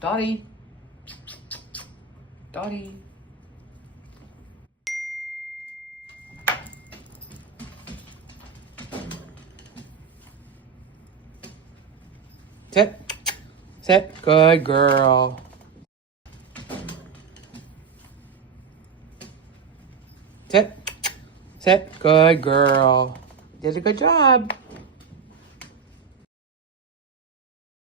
Dottie. Dottie. Sit. Sit. Good girl. Sit. Sit. Good girl. Did a good job.